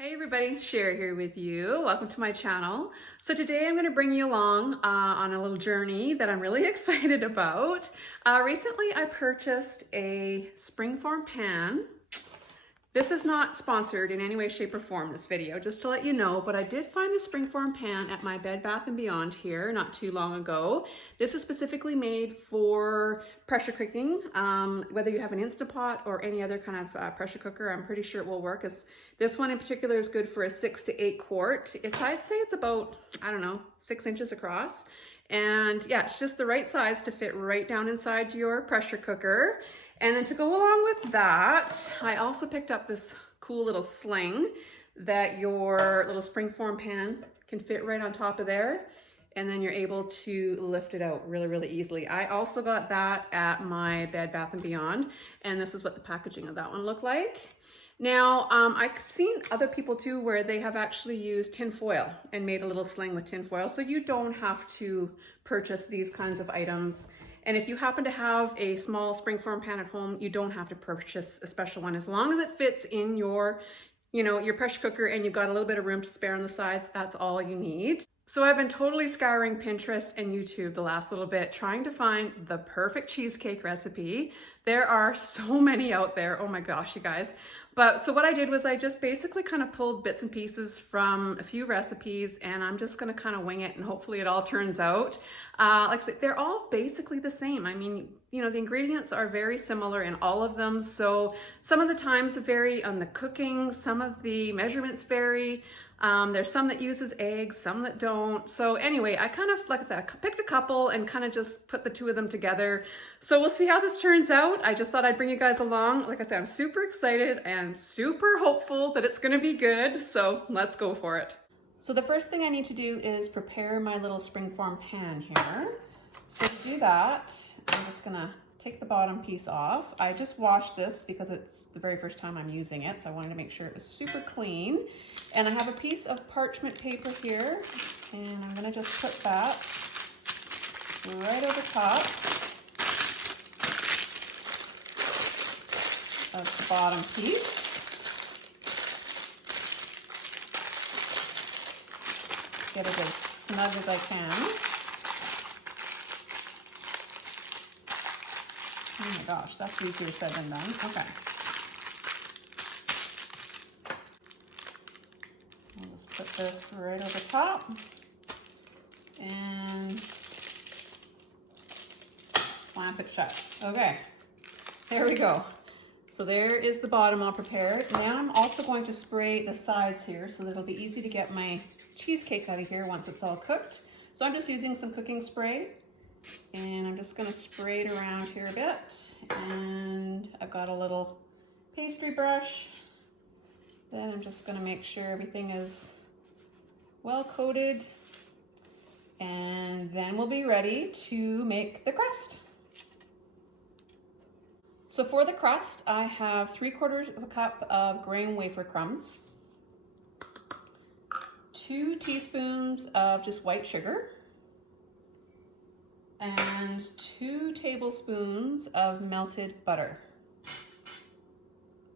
Hey everybody, Cher here with you. Welcome to my channel. So today I'm going to bring you along on a little journey that I'm really excited about. Recently I purchased a springform pan. This is not sponsored in any way, shape, or form, this video, just to let you know, but I did find the springform pan at my Bed Bath & Beyond here not too long ago. This is specifically made for pressure cooking, whether you have an Instapot or any other kind of pressure cooker. I'm pretty sure it will work. This one in particular is good for a 6 to 8 quart. I'd say it's about, I don't know, 6 inches across. And yeah, it's just the right size to fit right down inside your pressure cooker. And then to go along with that, I also picked up this cool little sling that your little springform pan can fit right on top of there. And then you're able to lift it out really, really easily. I also got that at my Bed Bath & Beyond. And this is what the packaging of that one looked like. Now, I've seen other people too where they have actually used tin foil and made a little sling with tin foil. So you don't have to purchase these kinds of items. And if you happen to have a small springform pan at home, you don't have to purchase a special one. As long as it fits in your, your pressure cooker and you've got a little bit of room to spare on the sides, that's all you need. So I've been totally scouring Pinterest and YouTube the last little bit, trying to find the perfect cheesecake recipe. There are so many out there. Oh my gosh, you guys. So what I did was I just basically kind of pulled bits and pieces from a few recipes, and I'm just going to kind of wing it, and hopefully it all turns out. Like I said, they're all basically the same. I mean, the ingredients are very similar in all of them. So some of the times vary on the cooking, some of the measurements vary. There's some that uses eggs, some that don't. So anyway, I kind of, like I said, I picked a couple and kind of just put the two of them together. So we'll see how this turns out. I just thought I'd bring you guys along. Like I said, I'm super excited and super hopeful that it's gonna be good. So let's go for it. So the first thing I need to do is prepare my little springform pan here. So to do that, I'm just gonna take the bottom piece off. I just washed this because it's the very first time I'm using it, so I wanted to make sure it was super clean. And I have a piece of parchment paper here, and I'm gonna just put that right over top of the bottom piece. Get it as snug as I can. Oh my gosh, that's easier said than done. Okay. I'll just put this right over top and clamp it shut. Okay, there we go. So there is the bottom all prepared. Now I'm also going to spray the sides here so that it'll be easy to get my cheesecake out of here once it's all cooked. So I'm just using some cooking spray. And I'm just going to spray it around here a bit, and I've got a little pastry brush. Then I'm just going to make sure everything is well coated, and then we'll be ready to make the crust. So for the crust, I have 3/4 of a cup of graham wafer crumbs, 2 teaspoons of just white sugar, and 2 tablespoons of melted butter.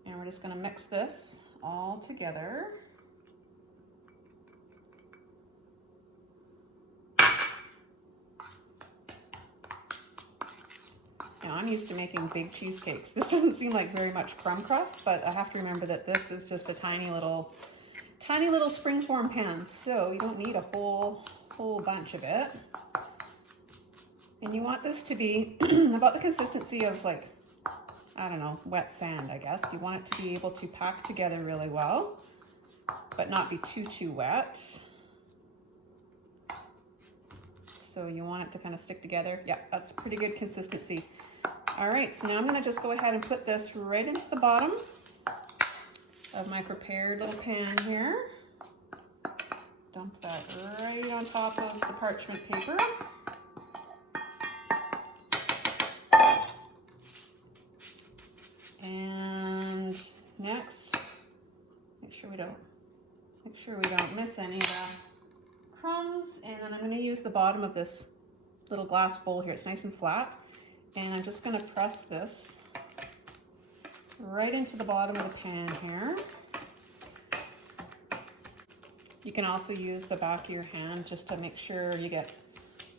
And we're just going to mix this all together. Now I'm used to making big cheesecakes. This doesn't seem like very much crumb crust, but I have to remember that this is just a tiny little springform pan, so you don't need a whole bunch of it. And you want this to be about the consistency of, like, I don't know, wet sand, I guess. You want it to be able to pack together really well, but not be too wet. So you want it to kind of stick together. Yeah, that's pretty good consistency. All right, so now I'm gonna just go ahead and put this right into the bottom of my prepared little pan here. Dump that right on top of the parchment paper. And next, make sure we don't miss any of the crumbs. And then I'm going to use the bottom of this little glass bowl here. It's nice and flat, and I'm just going to press this right into the bottom of the pan here. You can also use the back of your hand just to make sure you get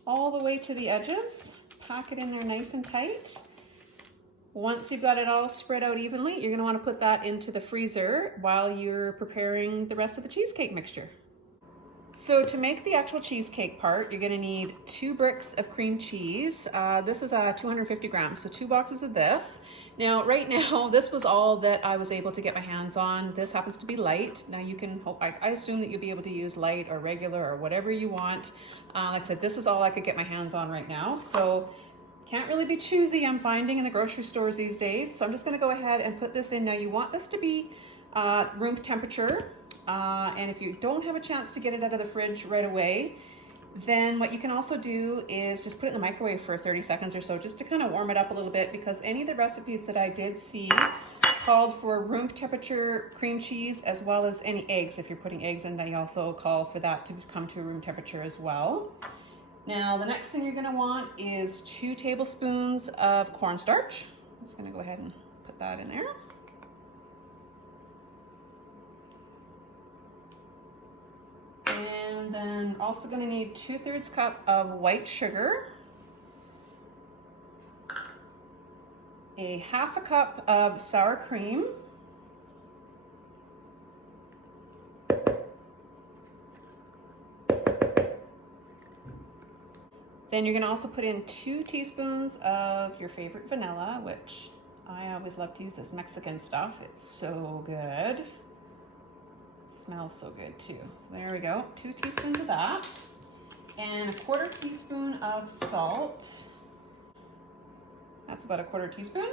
all the way to the edges. Pack it in there nice and tight. Once you've got it all spread out evenly, you're gonna wanna put that into the freezer while you're preparing the rest of the cheesecake mixture. So to make the actual cheesecake part, you're gonna need 2 bricks of cream cheese. This is 250 grams, so 2 boxes of this. Now, right now, this was all that I was able to get my hands on. This happens to be light. Now you can, I assume that you'll be able to use light or regular or whatever you want. Like I said, this is all I could get my hands on right now. So can't really be choosy, I'm finding, in the grocery stores these days. So I'm just gonna go ahead and put this in. Now you want this to be room temperature. And if you don't have a chance to get it out of the fridge right away, then what you can also do is just put it in the microwave for 30 seconds or so, just to kind of warm it up a little bit, because any of the recipes that I did see called for room temperature cream cheese, as well as any eggs. If you're putting eggs in, they also call for that to come to room temperature as well. Now, the next thing you're gonna want is 2 tablespoons of cornstarch. I'm just gonna go ahead and put that in there. And then also gonna need 2/3 cup of white sugar, a 1/2 cup of sour cream, then you're gonna also put in 2 teaspoons of your favorite vanilla, which I always love to use this Mexican stuff. It's so good. Smells so good too. So there we go, 2 teaspoons of that, and a 1/4 teaspoon of salt. That's about a 1/4 teaspoon.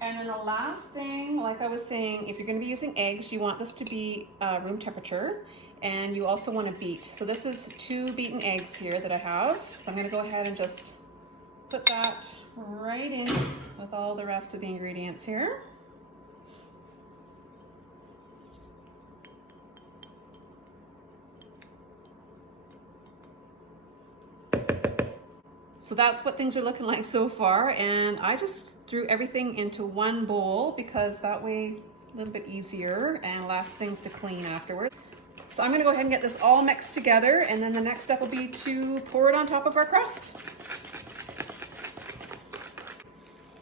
And then the last thing, like I was saying, if you're gonna be using eggs, you want this to be room temperature, and you also want to beat. So this is 2 beaten eggs here that I have. So I'm gonna go ahead and just put that right in with all the rest of the ingredients here. So that's what things are looking like so far, and I just threw everything into one bowl because that way a little bit easier and less things to clean afterwards. So I'm gonna go ahead and get this all mixed together, and then the next step will be to pour it on top of our crust.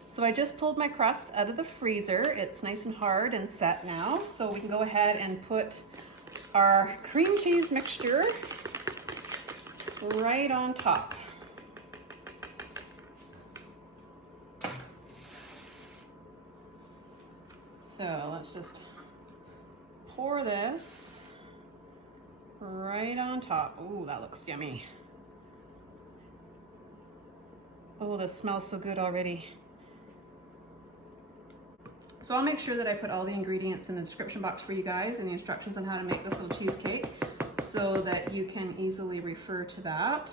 So I just pulled my crust out of the freezer. It's nice and hard and set now, so we can go ahead and put our cream cheese mixture right on top. So let's just pour this right on top. Ooh, that looks yummy. Oh, this smells so good already. So I'll make sure that I put all the ingredients in the description box for you guys and the instructions on how to make this little cheesecake so that you can easily refer to that.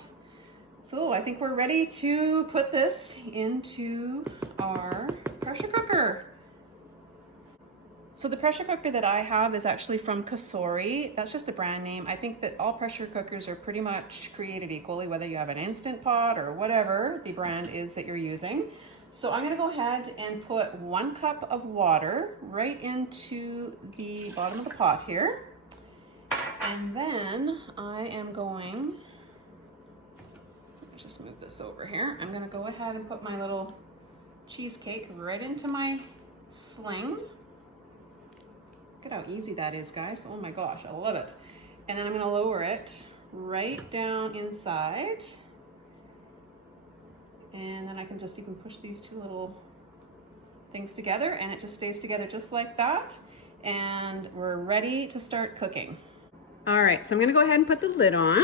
So I think we're ready to put this into our pressure cooker. So the pressure cooker that I have is actually from Kasori. That's just the brand name. I think that all pressure cookers are pretty much created equally, whether you have an Instant Pot or whatever the brand is that you're using. So I'm gonna go ahead and put 1 cup of water right into the bottom of the pot here. And then I am going, just move this over here. I'm gonna go ahead and put my little cheesecake right into my sling. Look at how easy that is, guys. Oh my gosh, I love it. And then I'm gonna lower it right down inside. And then I can just even push these 2 little things together, and it just stays together just like that. And we're ready to start cooking. All right, so I'm gonna go ahead and put the lid on.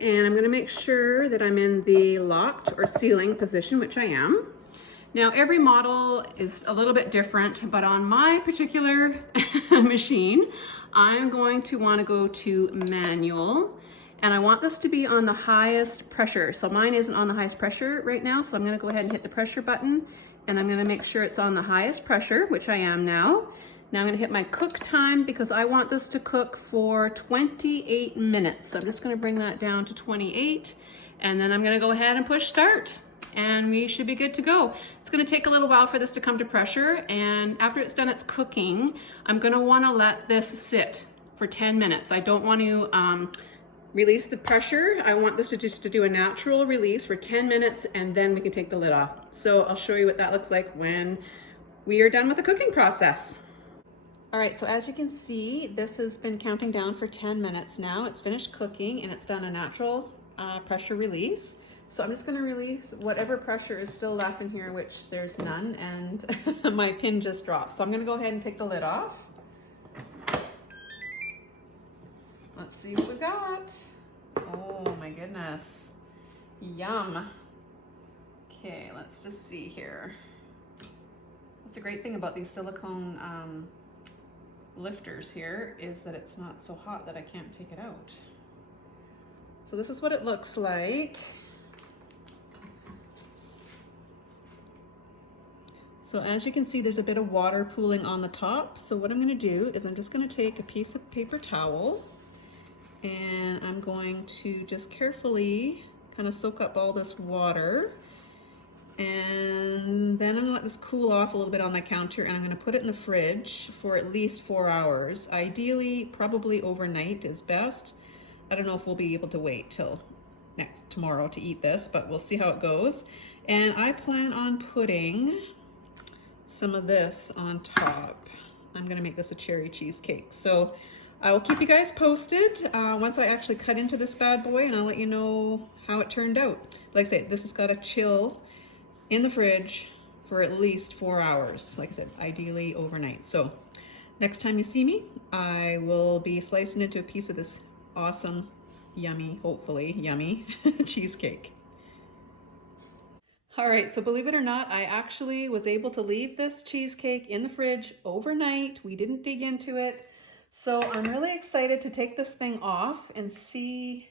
And I'm gonna make sure that I'm in the locked or sealing position, which I am. Now, every model is a little bit different, but on my particular machine, I'm going to want to go to manual, and I want this to be on the highest pressure. So mine isn't on the highest pressure right now, so I'm going to go ahead and hit the pressure button, and I'm going to make sure it's on the highest pressure, which I am now. Now I'm going to hit my cook time because I want this to cook for 28 minutes. So I'm just going to bring that down to 28, and then I'm going to go ahead and push start. and we should be good to go. It's gonna take a little while for this to come to pressure, and after it's done its cooking, I'm gonna wanna let this sit for 10 minutes. I don't want to release the pressure. I want this to just to do a natural release for 10 minutes, and then we can take the lid off. So I'll show you what that looks like when we are done with the cooking process. All right, so as you can see, this has been counting down for 10 minutes now. It's finished cooking and it's done a natural pressure release. So I'm just gonna release whatever pressure is still left in here, which there's none, and my pin just dropped. So I'm gonna go ahead and take the lid off. Let's see what we got. Oh my goodness, yum. Okay, let's just see here. That's a great thing about these silicone lifters here, is that it's not so hot that I can't take it out. So this is what it looks like. So as you can see, there's a bit of water pooling on the top. So what I'm gonna do is I'm just gonna take a piece of paper towel and I'm going to just carefully kind of soak up all this water. And then I'm gonna let this cool off a little bit on my counter, and I'm gonna put it in the fridge for at least 4 hours. Ideally, probably overnight is best. I don't know if we'll be able to wait till tomorrow to eat this, but we'll see how it goes. And I plan on putting some of this on top. I'm gonna make this a cherry cheesecake. So I will keep you guys posted once I actually cut into this bad boy, and I'll let you know how it turned out. Like I said, this has got to chill in the fridge for at least 4 hours. Like I said, ideally overnight. So next time you see me, I will be slicing into a piece of this awesome, yummy, hopefully yummy cheesecake. All right, so believe it or not, I actually was able to leave this cheesecake in the fridge overnight. We didn't dig into it. So I'm really excited to take this thing off and see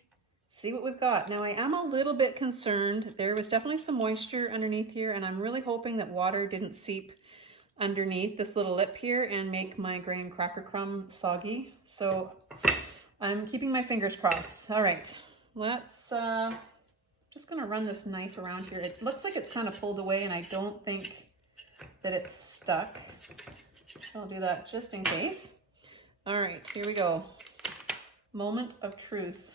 what we've got. Now I am a little bit concerned. There was definitely some moisture underneath here, and I'm really hoping that water didn't seep underneath this little lip here and make my graham cracker crumb soggy. So I'm keeping my fingers crossed. All right, let's, just gonna run this knife around here. It looks like it's kind of pulled away, and I don't think that it's stuck. I'll do that just in case. All right, here we go. Moment of truth.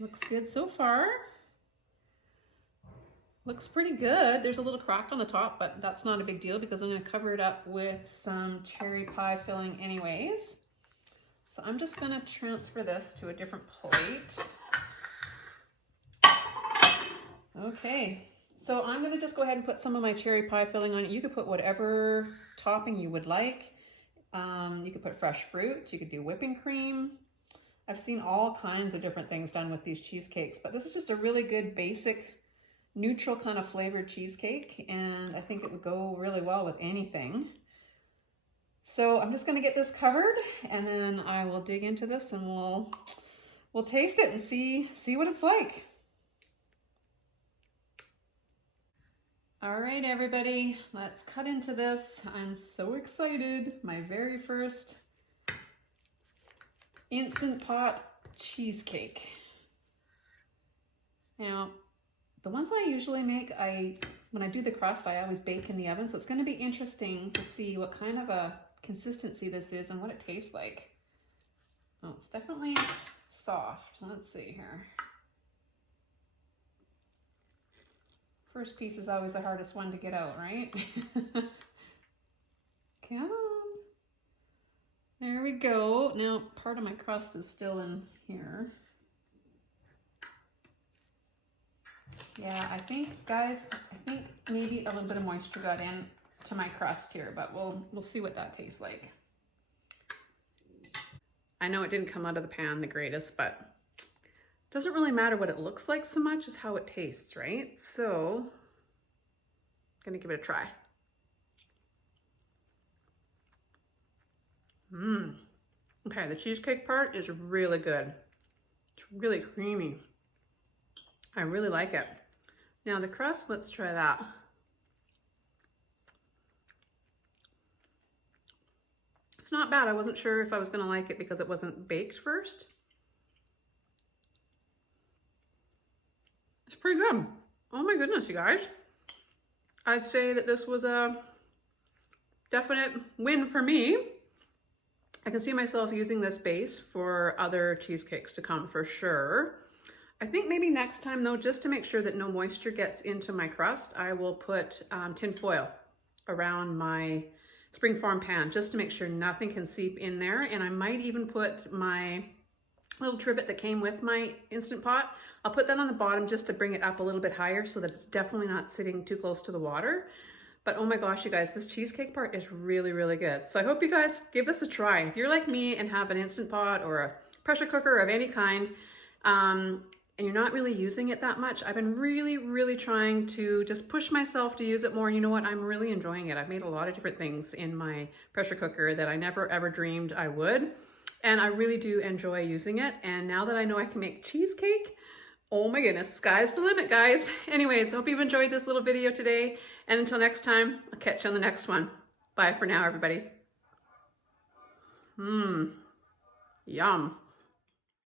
Looks good so far. Looks pretty good. There's a little crack on the top, but that's not a big deal because I'm gonna cover it up with some cherry pie filling anyways. So I'm just gonna transfer this to a different plate. Okay, so I'm gonna just go ahead and put some of my cherry pie filling on it. You could put whatever topping you would like. You could put fresh fruit, you could do whipping cream. I've seen all kinds of different things done with these cheesecakes, but this is just a really good basic neutral kind of flavored cheesecake, and I think it would go really well with anything. So I'm just gonna get this covered, and then I will dig into this and we'll taste it and see what it's like. All right, everybody, let's cut into this. I'm so excited. My very first Instant Pot cheesecake. Now, the ones I usually make, when I do the crust, I always bake in the oven, so it's going to be interesting to see what kind of a consistency this is and what it tastes like. Oh, it's definitely soft. Let's see here. First piece is always the hardest one to get out, right? Come on. There we go. Now, part of my crust is still in here. Yeah, I think, guys, maybe a little bit of moisture got in to my crust here, but we'll see what that tastes like. I know it didn't come out of the pan the greatest, but it doesn't really matter what it looks like so much as how it tastes, right? So, I'm gonna give it a try. Okay, the cheesecake part is really good. It's really creamy. I really like it. Now the crust, let's try that. It's not bad. I wasn't sure if I was gonna like it because it wasn't baked first. pretty good. Oh my goodness, you guys. I'd say that this was a definite win for me. I can see myself using this base for other cheesecakes to come for sure. I think maybe next time though, just to make sure that no moisture gets into my crust, I will put tin foil around my springform pan just to make sure nothing can seep in there. And I might even put my little trivet that came with my Instant Pot. I'll put that on the bottom just to bring it up a little bit higher so that it's definitely not sitting too close to the water. But oh my gosh, you guys, this cheesecake part is really, really good. So I hope you guys give this a try. If you're like me and have an Instant Pot or a pressure cooker of any kind, and you're not really using it that much, I've been really, really trying to just push myself to use it more. And you know what? I'm really enjoying it. I've made a lot of different things in my pressure cooker that I never ever dreamed I would. And I really do enjoy using it. And now that I know I can make cheesecake, oh my goodness, sky's the limit, guys. Anyways, hope you've enjoyed this little video today. And until next time, I'll catch you on the next one. Bye for now, everybody. Yum.